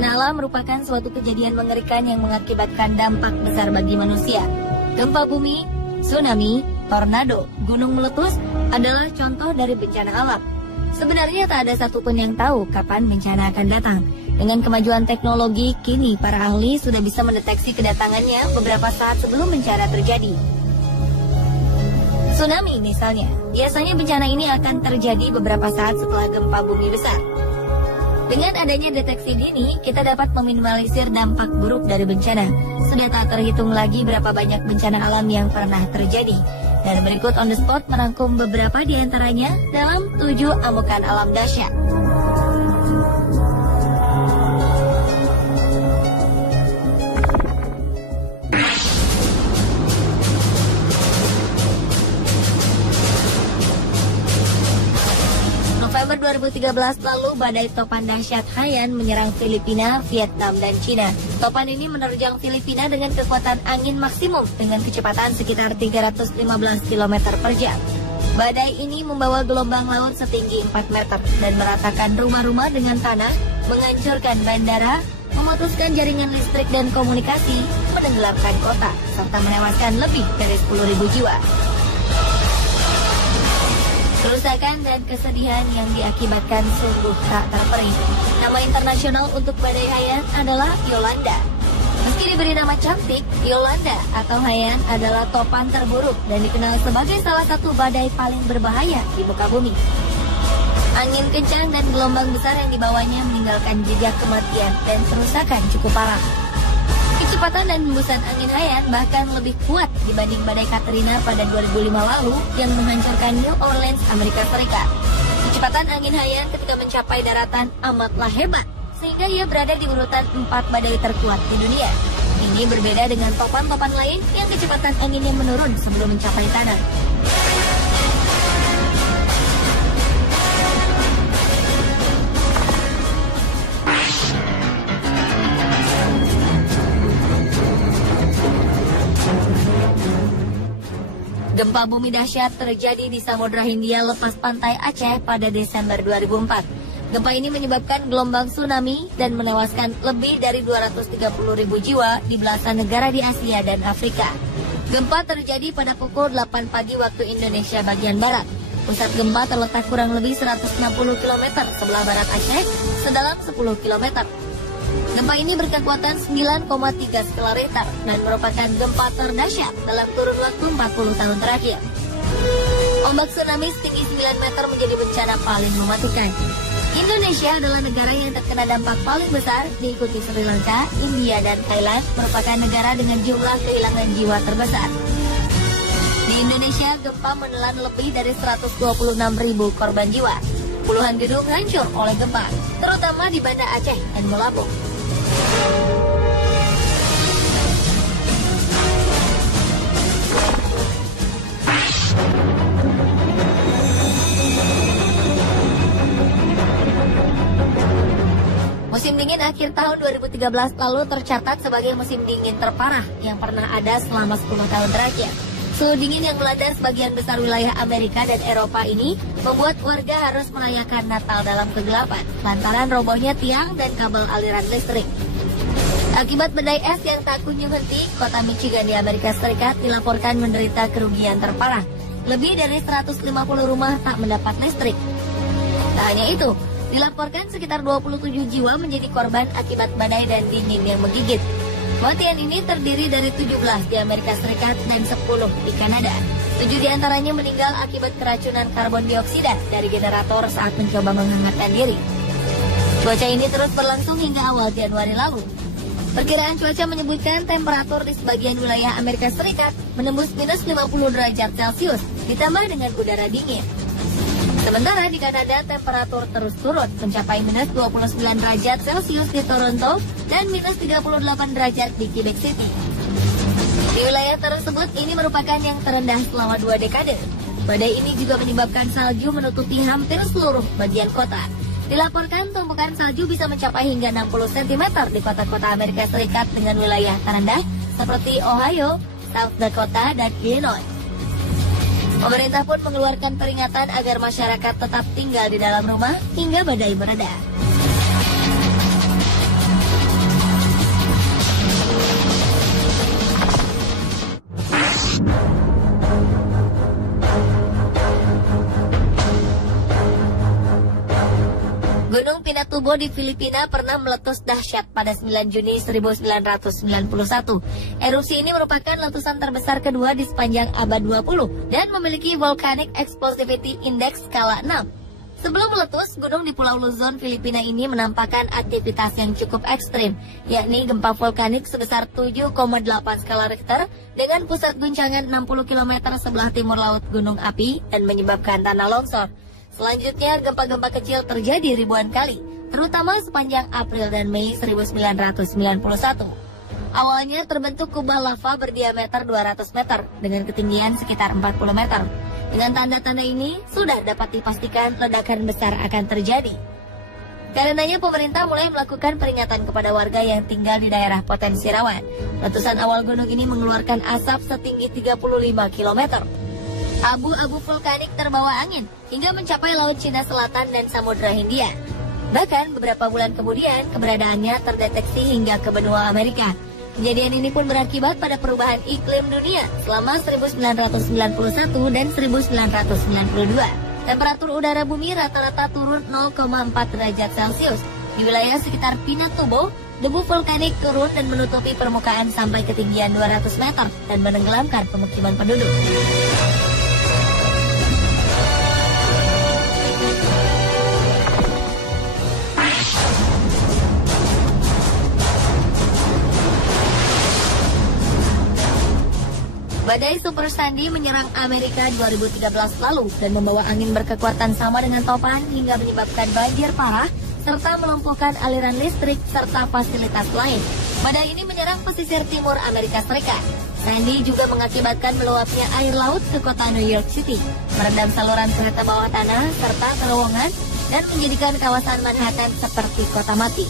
Bencana alam merupakan suatu kejadian mengerikan yang mengakibatkan dampak besar bagi manusia. Gempa bumi, tsunami, tornado, gunung meletus adalah contoh dari bencana alam. Sebenarnya tak ada satupun yang tahu kapan bencana akan datang. Dengan kemajuan teknologi, kini para ahli sudah bisa mendeteksi kedatangannya beberapa saat sebelum bencana terjadi. Tsunami misalnya, biasanya bencana ini akan terjadi beberapa saat setelah gempa bumi besar. Dengan adanya deteksi dini, kita dapat meminimalisir dampak buruk dari bencana. Sudah tak terhitung lagi berapa banyak bencana alam yang pernah terjadi. Dan berikut on the spot merangkum beberapa di antaranya dalam 7 amukan alam dahsyat. November 2013 lalu, badai topan dahsyat Haiyan menyerang Filipina, Vietnam, dan Cina. Topan ini menerjang Filipina dengan kekuatan angin maksimum dengan kecepatan sekitar 315 km per jam. Badai ini membawa gelombang laut setinggi 4 meter dan meratakan rumah-rumah dengan tanah, menghancurkan bandara, memutuskan jaringan listrik dan komunikasi, menenggelamkan kota, serta menewaskan lebih dari 10.000 jiwa. Kerusakan dan kesedihan yang diakibatkan sungguh tak terperi. Nama internasional untuk badai Haiyan adalah Yolanda. Meski diberi nama cantik, Yolanda atau Haiyan adalah topan terburuk dan dikenal sebagai salah satu badai paling berbahaya di muka bumi. Angin kencang dan gelombang besar yang dibawanya meninggalkan jejak kematian dan kerusakan cukup parah. Kecepatan dan hembusan angin Haiyan bahkan lebih kuat dibanding badai Katrina pada 2005 lalu yang menghancurkan New Orleans, Amerika Serikat. Kecepatan angin Haiyan ketika mencapai daratan amatlah hebat, sehingga ia berada di urutan 4 badai terkuat di dunia. Ini berbeda dengan topan-topan lain yang kecepatan anginnya menurun sebelum mencapai tanah. Gempa bumi dahsyat terjadi di Samudra Hindia lepas pantai Aceh pada Desember 2004. Gempa ini menyebabkan gelombang tsunami dan menewaskan lebih dari 230.000 jiwa di belasan negara di Asia dan Afrika. Gempa terjadi pada pukul 8 pagi waktu Indonesia bagian barat. Pusat gempa terletak kurang lebih 160 km sebelah barat Aceh, sedalam 10 km. Gempa ini berkekuatan 9,3 skala Richter dan merupakan gempa terdahsyat dalam kurun waktu 40 tahun terakhir. Ombak tsunami setinggi 9 meter menjadi bencana paling mematikan. Indonesia adalah negara yang terkena dampak paling besar, diikuti Sri Lanka, India, dan Thailand, merupakan negara dengan jumlah kehilangan jiwa terbesar. Di Indonesia, gempa menelan lebih dari 126.000 korban jiwa. Puluhan gedung hancur oleh gempa, terutama di Banda Aceh dan Melampung. Musim dingin akhir tahun 2013 lalu tercatat sebagai musim dingin terparah yang pernah ada selama 10 tahun terakhir. Suhu dingin yang melanda sebagian besar wilayah Amerika dan Eropa ini membuat warga harus merayakan Natal dalam kegelapan lantaran robohnya tiang dan kabel aliran listrik. Akibat badai es yang tak kunjung henti, kota Michigan di Amerika Serikat dilaporkan menderita kerugian terparah. Lebih dari 150 rumah tak mendapat listrik. Tak hanya itu, dilaporkan sekitar 27 jiwa menjadi korban akibat badai dan dingin yang menggigit. Kematian ini terdiri dari 17 di Amerika Serikat dan 10 di Kanada. 7 diantaranya meninggal akibat keracunan karbon dioksida dari generator saat mencoba menghangatkan diri. Cuaca ini terus berlangsung hingga awal Januari lalu. Perkiraan cuaca menyebutkan temperatur di sebagian wilayah Amerika Serikat menembus minus 50 derajat Celcius, ditambah dengan udara dingin. Sementara di Kanada temperatur terus turun mencapai minus 29 derajat Celcius di Toronto dan minus 38 derajat di Quebec City. Di wilayah tersebut ini merupakan yang terendah selama 2 dekade. Badai ini juga menyebabkan salju menutupi hampir seluruh bagian kota. Dilaporkan tumpukan salju bisa mencapai hingga 60 cm di kota-kota Amerika Serikat dengan wilayah terendah seperti Ohio, South Dakota, dan Illinois. Pemerintah pun mengeluarkan peringatan agar masyarakat tetap tinggal di dalam rumah hingga badai mereda. Pinatubo di Filipina pernah meletus dahsyat pada 9 Juni 1991. Erupsi ini merupakan letusan terbesar kedua di sepanjang abad 20 dan memiliki Volcanic Explosivity Index skala 6. Sebelum meletus, gunung di Pulau Luzon, Filipina ini menampakkan aktivitas yang cukup ekstrim, yakni gempa vulkanik sebesar 7,8 skala Richter dengan pusat guncangan 60 km sebelah timur laut gunung api dan menyebabkan tanah longsor. Selanjutnya, gempa-gempa kecil terjadi ribuan kali, terutama sepanjang April dan Mei 1991. Awalnya terbentuk kubah lava berdiameter 200 meter dengan ketinggian sekitar 40 meter. Dengan tanda-tanda ini, sudah dapat dipastikan ledakan besar akan terjadi. Karenanya pemerintah mulai melakukan peringatan kepada warga yang tinggal di daerah potensi rawan. Letusan awal gunung ini mengeluarkan asap setinggi 35 km. Abu-abu vulkanik terbawa angin hingga mencapai Laut Cina Selatan dan Samudra Hindia. Bahkan beberapa bulan kemudian, keberadaannya terdeteksi hingga ke benua Amerika. Kejadian ini pun berakibat pada perubahan iklim dunia selama 1991 dan 1992. Temperatur udara bumi rata-rata turun 0,4 derajat Celcius. Di wilayah sekitar Pinatubo, debu vulkanik turun dan menutupi permukaan sampai ketinggian 200 meter dan menenggelamkan pemukiman penduduk. Badai Super Sandy menyerang Amerika 2013 lalu dan membawa angin berkekuatan sama dengan topan hingga menyebabkan banjir parah serta melumpuhkan aliran listrik serta fasilitas lain. Badai ini menyerang pesisir timur Amerika Serikat. Sandy juga mengakibatkan meluapnya air laut ke kota New York City, merendam saluran kereta bawah tanah serta terowongan dan menjadikan kawasan Manhattan seperti kota mati.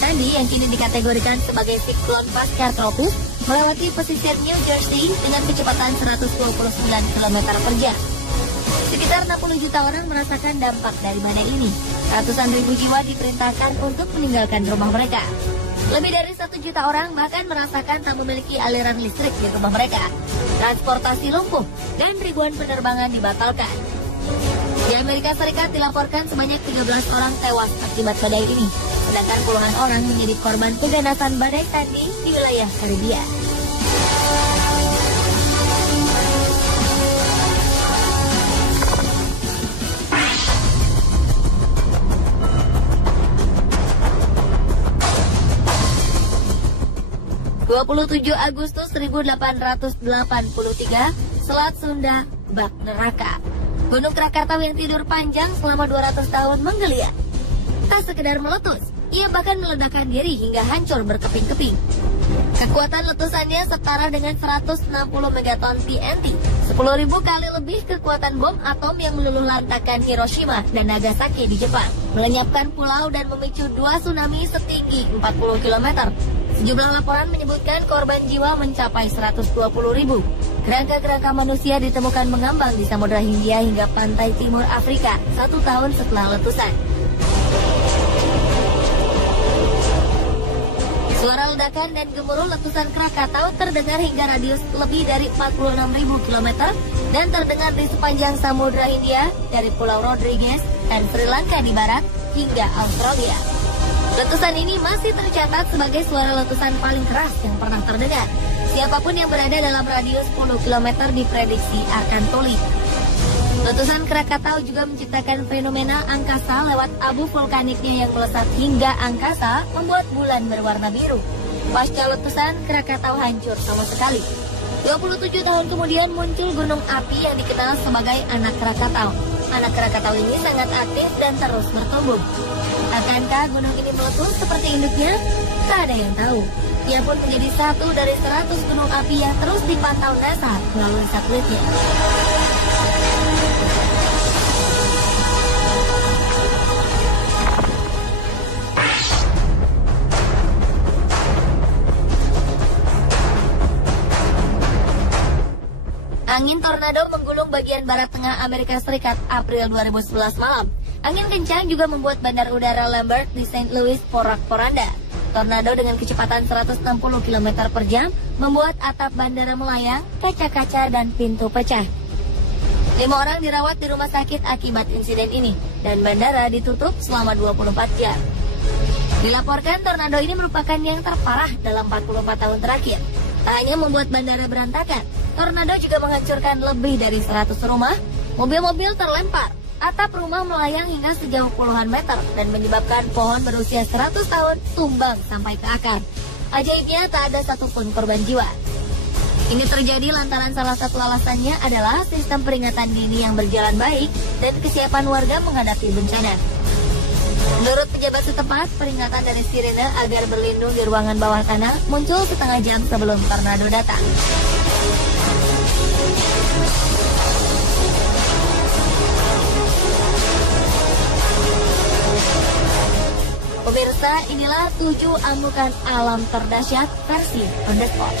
Sandy yang kini dikategorikan sebagai siklon pasca tropis melewati pesisir New Jersey dengan kecepatan 129 km per jam. Sekitar 60 juta orang merasakan dampak dari badai ini. Ratusan ribu jiwa diperintahkan untuk meninggalkan rumah mereka. Lebih dari 1 juta orang bahkan merasakan tak memiliki aliran listrik di rumah mereka. Transportasi lumpuh dan ribuan penerbangan dibatalkan. Di Amerika Serikat dilaporkan sebanyak 13 orang tewas akibat badai ini. Sedangkan puluhan orang menjadi korban keganasan badai Sandy di wilayah Karibia. Agustus 1883, Selat Sunda bak neraka. Gunung Krakatau yang tidur panjang selama 200 tahun menggeliat. Tak sekedar meletus, ia bahkan meledakkan diri hingga hancur berkeping-keping. Kekuatan letusannya setara dengan 160 megaton TNT, 10.000 kali lebih kekuatan bom atom yang meluluh lantakkan Hiroshima dan Nagasaki di Jepang, melenyapkan pulau dan memicu 2 tsunami setinggi 40 km. Sejumlah laporan menyebutkan korban jiwa mencapai 120.000. Kerangka-kerangka manusia ditemukan mengambang di Samudra Hindia hingga pantai timur Afrika 1 tahun setelah letusan. Suara ledakan dan gemuruh letusan Krakatau terdengar hingga radius lebih dari 46.000 km dan terdengar di sepanjang Samudra Hindia dari Pulau Rodrigues dan Sri Lanka di barat hingga Australia. Letusan ini masih tercatat sebagai suara letusan paling keras yang pernah terdengar. Siapapun yang berada dalam radius 10 km diprediksi akan tuli. Letusan Krakatau juga menciptakan fenomena angkasa lewat abu vulkaniknya yang melesat hingga angkasa membuat bulan berwarna biru. Pasca letusan, Krakatau hancur sama sekali. 27 tahun kemudian muncul gunung api yang dikenal sebagai Anak Krakatau. Anak Krakatau ini sangat aktif dan terus bertumbuh. Akankah gunung ini meletus seperti induknya? Tak ada yang tahu. Ia pun menjadi satu dari 100 gunung api yang terus dipantau NASA melalui satelitnya. Angin tornado menggulung bagian barat tengah Amerika Serikat April 2011 malam. Angin kencang juga membuat bandar udara Lambert di St. Louis porak-poranda. Tornado dengan kecepatan 160 km per jam membuat atap bandara melayang, kaca-kaca dan pintu pecah. 5 orang dirawat di rumah sakit akibat insiden ini, dan bandara ditutup selama 24 jam. Dilaporkan tornado ini merupakan yang terparah dalam 44 tahun terakhir. Tak hanya membuat bandara berantakan, tornado juga menghancurkan lebih dari 100 rumah, mobil-mobil terlempar, atap rumah melayang hingga sejauh puluhan meter, dan menyebabkan pohon berusia 100 tahun tumbang sampai ke akar. Ajaibnya tak ada satupun korban jiwa. Ini terjadi lantaran salah satu alasannya adalah sistem peringatan dini yang berjalan baik dan kesiapan warga menghadapi bencana. Menurut pejabat setempat, peringatan dari sirene agar berlindung di ruangan bawah tanah muncul setengah jam sebelum tornado datang. Pemirsa, inilah 7 amukan alam terdahsyat versi On The Spot.